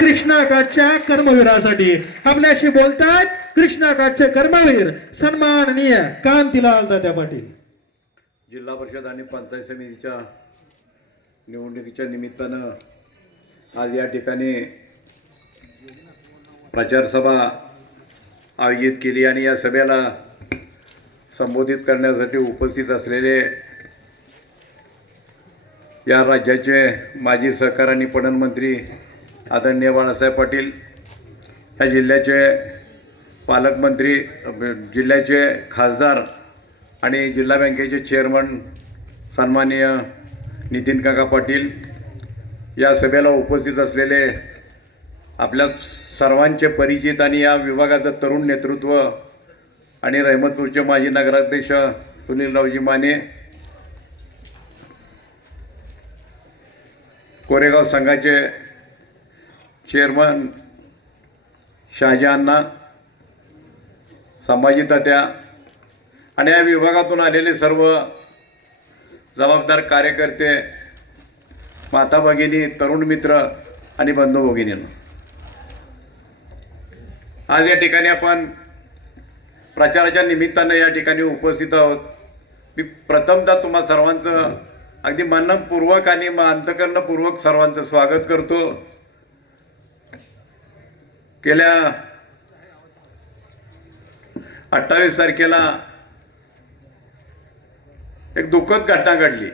कृष्णाकाठच्या कर्मवीरासाठी. आपल्याशी बोलतात कृष्णाकाठचे कर्मवीर सन्माननीय कांतीलाल दादा पाटील. जिल्हा परिषद आणि पंचायत समितीच्या निवडणुकीच्या निमित्तानं आज या ठिकाणी प्रचारसभा आयोजित केली आणि या सभेला संबोधित करण्यासाठी उपस्थित असलेले या राज्याचे माजी सहकार आणि पणन मंत्री आदरणीय बाळासाहेब पाटील या जिल्ह्याचे पालकमंत्री जिल्ह्याचे खासदार आणि जिल्हा बँकेचे चेअरमन सन्माननीय नितीन काका पाटील या सभेला उपस्थित असलेले आपल्या सर्वांचे परिचित आणि या विभागाचं तरुण नेतृत्व आणि रहमतपूरचे माजी नगराध्यक्ष सुनीलरावजी माने कोरेगाव संघाचे चेअरमन शहाजहान्ना संभाजीतात्या आणि या विभागातून आलेले सर्व जबाबदार कार्यकर्ते माता भगिनी तरुण मित्र आणि बंधू भगिनींना. आज या ठिकाणी आपण प्रचाराच्या निमित्तानं या ठिकाणी उपस्थित आहोत. मी प्रथमतः तुम्हा सर्वांचं अगदी मनपूर्वक आणि म- अंतकरणपूर्वक सर्वांचं स्वागत करतो. गेल्या अठ्ठावीस तारखेला एक दुःखद घटना घडली.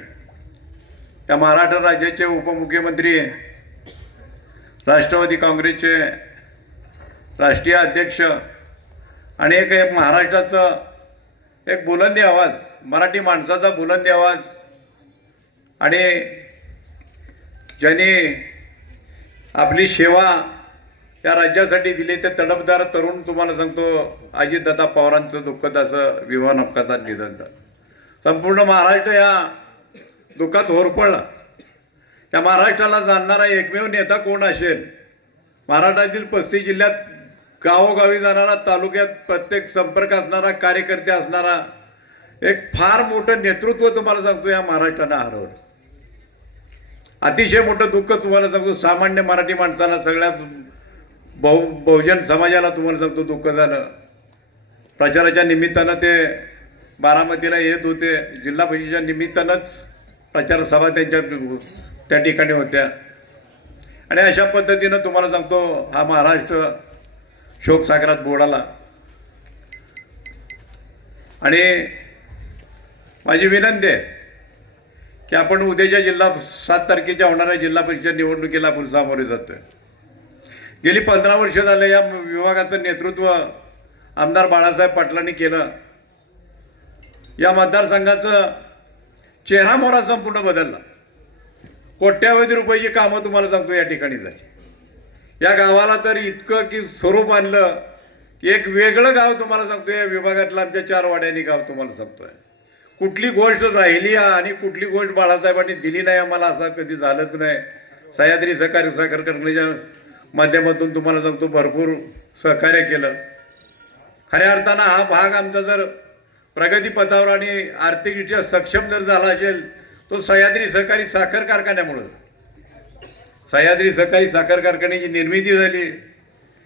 त्या महाराष्ट्र राज्याचे उपमुख्यमंत्री राष्ट्रवादी काँग्रेसचे राष्ट्रीय अध्यक्ष आणि एक एक महाराष्ट्राचं एक बुलंदी आवाज मराठी माणसाचा बुलंदी आवाज आणि ज्यांनी आपली सेवा त्या राज्यासाठी दिले ते तडफदार तरुण तुम्हाला सांगतो अजितदादा पवारांचं दुःखद असं विमान अपघातात निधन झालं. संपूर्ण महाराष्ट्र या दुःखात होरपळला त्या महाराष्ट्राला जाणणारा एकमेव नेता कोण असेल? महाराष्ट्रातील पस्तीस जिल्ह्यात गावोगावी जाणारा तालुक्यात प्रत्येक संपर्क असणारा कार्यकर्ते असणारा एक फार मोठं नेतृत्व तुम्हाला सांगतो या महाराष्ट्रानं हरवलं. अतिशय मोठं दुःख तुम्हाला सांगतो सामान्य मराठी माणसाला सगळ्या बहु बहुजन समाजाला तुम्हाला सांगतो दुःख झालं. प्रचाराच्या निमित्तानं ते बारामतीला येत होते. जिल्हा परिषदेच्या निमित्तानंच प्रचार सभा त्यांच्या त्या ठिकाणी होत्या. आणि अशा पद्धतीनं तुम्हाला सांगतो हा महाराष्ट्र शोकसागरात बोडाला. आणि माझी विनंती आहे की आपण उद्याच्या जिल्हा सात तारखेच्या होणाऱ्या जिल्हा परिषद निवडणुकीला आपण सामोरे जातोय. गेली पंधरा वर्ष झालं या विभागाचं नेतृत्व आमदार बाळासाहेब पाटलांनी केलं. या मतदारसंघाचं चेहरा मोहरा संपूर्ण बदलला. कोट्यावधी रुपयाची कामं तुम्हाला सांगतो या ठिकाणी झाली. या गावाला तर इतकं की स्वरूप आणलं की एक वेगळं गाव तुम्हाला सांगतो या विभागातलं आमच्या चार वाड्यांनी गाव तुम्हाला सांगतोय. कुठली गोष्ट राहिली आणि कुठली गोष्ट बाळासाहेबांनी दिली नाही आम्हाला असं कधी झालंच नाही. सह्याद्री सहकारी साखर करण्याच्या माध्यमातून तुम्हाला सांगतो भरपूर सहकार्य केलं. खऱ्या अर्थानं हा भाग आमचा जर प्रगतीपथावर आणि आर्थिकदृष्ट्या सक्षम जर झाला असेल तो सह्याद्री सहकारी साखर कारखान्यामुळं सह्याद्री सहकारी साखर कारखान्याची निर्मिती झाली.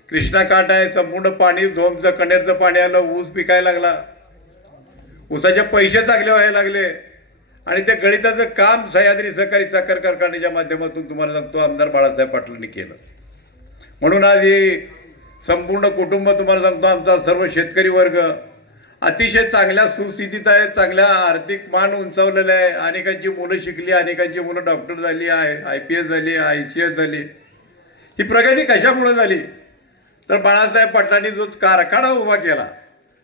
कृष्णा काठ आहे संपूर्ण पाणी धोमचं कणेरचं पाणी आलं ऊस पिकायला लागला. ऊसाचे पैसे चांगले व्हायला लागले. आणि ते गणिताचं काम सह्याद्री सहकारी साखर कारखान्याच्या माध्यमातून तुम्हाला सांगतो आमदार बाळासाहेब पाटलांनी केलं. म्हणून आज ही संपूर्ण कुटुंब तुम्हाला सांगतो आमचा सर्व शेतकरी वर्ग अतिशय चांगल्या सुस्थितीत आहे चांगल्या आर्थिक मान उंचावलेलं आहे. अनेकांची मुलं शिकली अनेकांची मुलं डॉक्टर झाली आहे आय पी एस झाली आय सी एस झाली. ही प्रगती कशामुळं झाली? तर बाळासाहेब पाटलांनी जो कारखाना उभा केला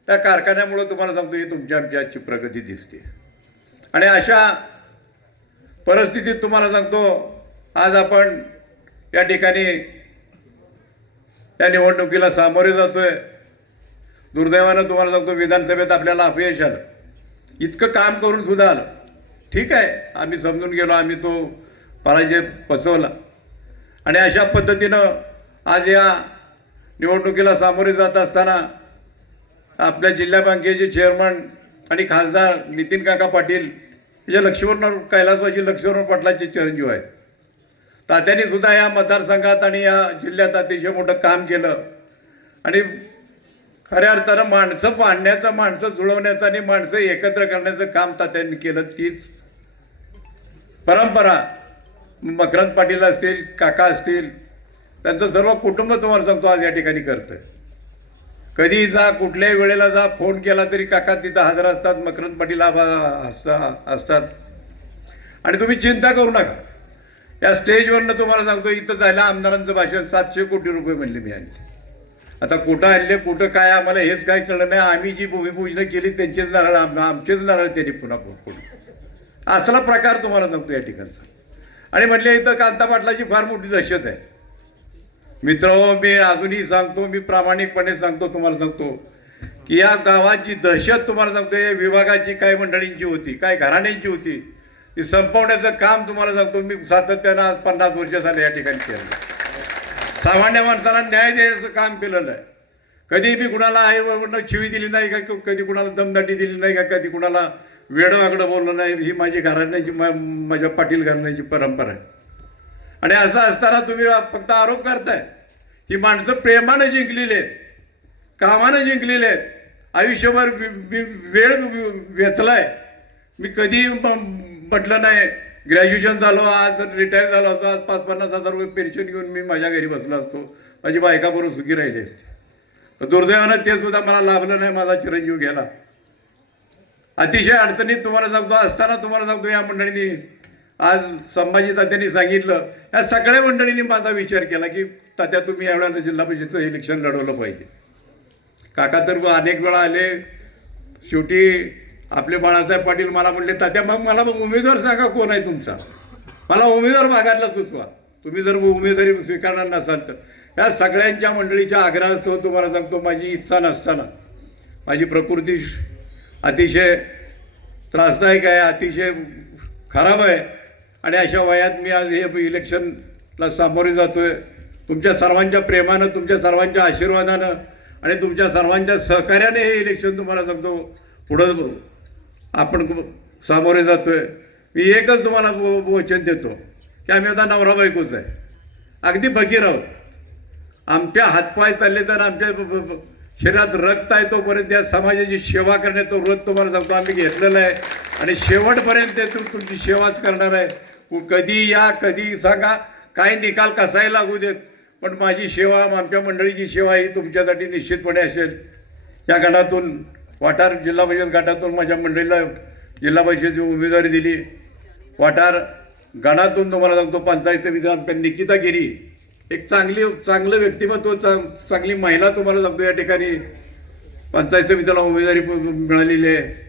त्या कारखान्यामुळं तुम्हाला सांगतो ही तुमची आमची आजची प्रगती दिसते. आणि अशा परिस्थितीत तुम्हाला सांगतो आज आपण या ठिकाणी या निवडणुकीला सामोरे जातोय. दुर्दैवानं तुम्हाला सांगतो विधानसभेत आपल्याला अपयश आलं. इतकं काम करून सुद्धा आलं. ठीक आहे आम्ही समजून गेलो आम्ही तो पराजय पचवला. आणि अशा पद्धतीनं आज या निवडणुकीला सामोरे जात असताना आपल्या जिल्हा बँकेचे चेअरमन आणि खासदार नितीन काका पाटील या लक्ष्मण कैलासबाजी लक्ष्मण पाटलाचे चिरंजीव आहेत. तात्यांनी सुद्धा या मतदारसंघात आणि या जिल्ह्यात अतिशय मोठं काम केलं. आणि खऱ्या अर्थानं माणसं पाडण्याचं माणसं जुळवण्याचं आणि माणसं एकत्र करण्याचं काम तात्यांनी केलं तीच परंपरा. मकरंद पाटील असतील काका असतील त्यांचं सर्व कुटुंब तुम्हाला सांगतो आज या ठिकाणी करतं कधी जा कुठल्याही वेळेला जा फोन केला तरी काका तिथं हजर असतात मकरंद पाटील असतात. आणि तुम्ही चिंता करू नका. या स्टेजवरनं तुम्हाला सांगतो इथं जायला आमदारांचं भाषण सातशे कोटी रुपये म्हणले मी आणले. आता कुठं आणले कुठं काय आम्हाला हेच काय कळलं नाही. आम्ही जी भूमिपूजनं केली त्यांचेच नारळ आम- आमचेच नारळ त्यांनी पुन्हा फोडून असला प्रकार तुम्हाला सांगतो या ठिकाणचा. आणि म्हणले इथं कांता पाटलाची फार मोठी दहशत आहे. मित्र मी अजूनही सांगतो मी प्रामाणिकपणे सांगतो तुम्हाला सांगतो की या गावाची दहशत तुम्हाला सांगतो या विभागाची काय मंडळींची होती काय घराण्यांची होती की संपवण्याचं काम तुम्हाला सांगतो मी सातत्यानं आज पन्नास वर्ष झाले या ठिकाणी केलं सामान्य माणसाला न्याय द्यायचं काम केलेलं आहे. कधी मी कुणाला आई वडिलांना शिवी दिली नाही का कधी कुणाला दमदाटी दिली नाही का कधी कुणाला वेडवाकडं बोललं नाही ही माझी घराण्याची मा- माझ्या पाटील घराण्याची परंपरा आहे. आणि असं असताना तुम्ही फक्त आरोप करताय. ही माणसं प्रेमानं जिंकलेली आहेत कामानं जिंकलेले आहेत. आयुष्यभर मी वेळ वेळ वेचलाय. मी कधी पटलं म्हटलं नाही. ग्रॅज्युएशन झालो आज रिटायर झालो असतो आज पाच पन्नास हजार रुपये पेन्शन घेऊन मी माझ्या घरी बसलो असतो. माझी बायका बरोबर सुखी राहिली असते. दुर्दैवानं ते सुद्धा मला लाभलं नाही माझा चिरंजीव गेला. अतिशय अडचणीत तुम्हाला सांगतो असताना तुम्हाला सांगतो या मंडळींनी आज संभाजी तात्यांनी सांगितलं या सगळ्या मंडळींनी माझा विचार केला की तात्या तुम्ही यावेळेला जिल्हा परिषदेचं इलेक्शन लढवलं पाहिजे. काका तर अनेक वेळा आले शेवटी आपले बाळासाहेब पाटील मला म्हणले तात्या मग मला मग उमेदवार सांगा कोण आहे तुमचा? मला उमेदवार भागातला सुचवा. तुम्ही जर उमेदवारी स्वीकारणार नसाल तर. या सगळ्यांच्या मंडळीच्या आग्रहास्तव तुम्हाला सांगतो माझी इच्छा नसताना. माझी प्रकृती अतिशय त्रासदायक आहे अतिशय खराब आहे. आणि अशा वयात मी आज हे इलेक्शनला सामोरे जातो आहे तुमच्या सर्वांच्या प्रेमानं तुमच्या सर्वांच्या आशीर्वादानं आणि तुमच्या सर्वांच्या सहकार्याने हे इलेक्शन तुम्हाला सांगतो पुढं आपण सामोरे जातो आहे मी एकच तुम्हाला वचन देतो की आम्ही आता नवरा बायकोच आहे. अगदी बगीर आहोत आमच्या हातपाय चालले तर आमच्या शरीरात रक्त आहे तोपर्यंत या समाजाची सेवा करण्याचं व्रत तुम्हाला सांगतो आम्ही घेतलेलं आहे. आणि शेवटपर्यंत ते तुम- तुमची सेवाच करणार आहे. कधी या कधी सांगा. काय निकाल कसाही लागू देत पण माझी सेवा आमच्या मंडळीची सेवा ही तुमच्यासाठी निश्चितपणे असेल. या गटातून वाटार जिल्हा परिषद गटातून माझ्या मंडळीला जिल्हा परिषदेची उमेदवारी दिली. वाटार गणातून तुम्हाला सांगतो पंचायत समिती आमच्या निकिता गिरी एक चांगली चांगलं व्यक्तिमत्व चांग चांगली महिला तुम्हाला सांगतो या ठिकाणी पंचायत समितीला उमेदवारी मिळालेली आहे.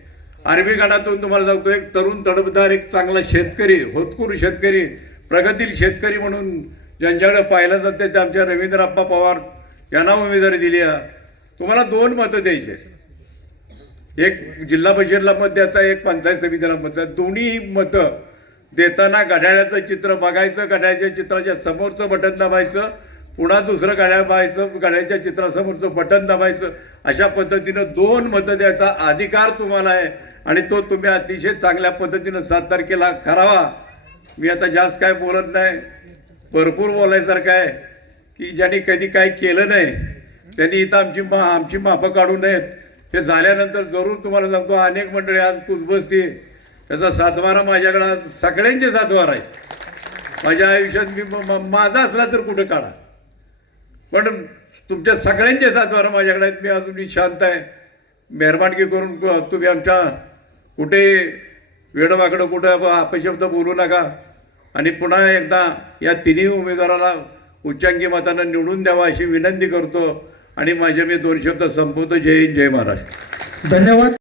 आर्मी गणातून तुम्हाला सांगतो एक तरुण तडबदार एक चांगला शेतकरी होतकूर शेतकरी प्रगतील शेतकरी म्हणून ज्यांच्याकडे पाहिलं जाते ते आमच्या रवींद्रप्पा पवार यांना उमेदवारी दिली आहे. तुम्हाला दोन मतं द्यायची आहेत. एक जिल्हा परिषदला मत द्यायचा एक पंचायत समितीला मत दोन्ही मतं देताना घड्याळ्याचं चित्र बघायचं घड्याळ्याच्या चित्राच्या समोरचं बटन दाबायचं पुन्हा दुसरं घड्याळ पाहायचं घड्याळ्याच्या चित्रासमोरचं बटन दाबायचं. अशा पद्धतीनं दोन मतं द्यायचा अधिकार तुम्हाला आहे आणि तो तुम्ही अतिशय चांगल्या पद्धतीनं सात तारखेला करावा. मी आता जास्त काय बोलत नाही. भरपूर बोलायसारखं आहे की ज्यांनी कधी काही केलं नाही त्यांनी इथं आमची मा आमची मापं काढू नयेत. हे झाल्यानंतर जरूर तुम्हाला सांगतो अनेक मंडळी आज कुसबसती त्याचा सातवारा माझ्याकडं आज सगळ्यांचे सातवारा आहे माझ्या आयुष्यात मी म- माझा असला तर कुठं काढा. पण तुमच्या सगळ्यांचे सातवारा माझ्याकडे आहेत. मी अजूनही शांत आहे. मेहरबानगी करून तुम्ही आमच्या कुठे वेडवाकडं कुठं अपशब्द बोलू नका. आणि पुन्हा एकदा या तिन्ही उमेदवाराला उच्चांकी मतानं निवडून द्यावा अशी विनंती करतो. आणि माझे मी दोन शब्द संपवतो. जय हिंद जय महाराष्ट्र. धन्यवाद.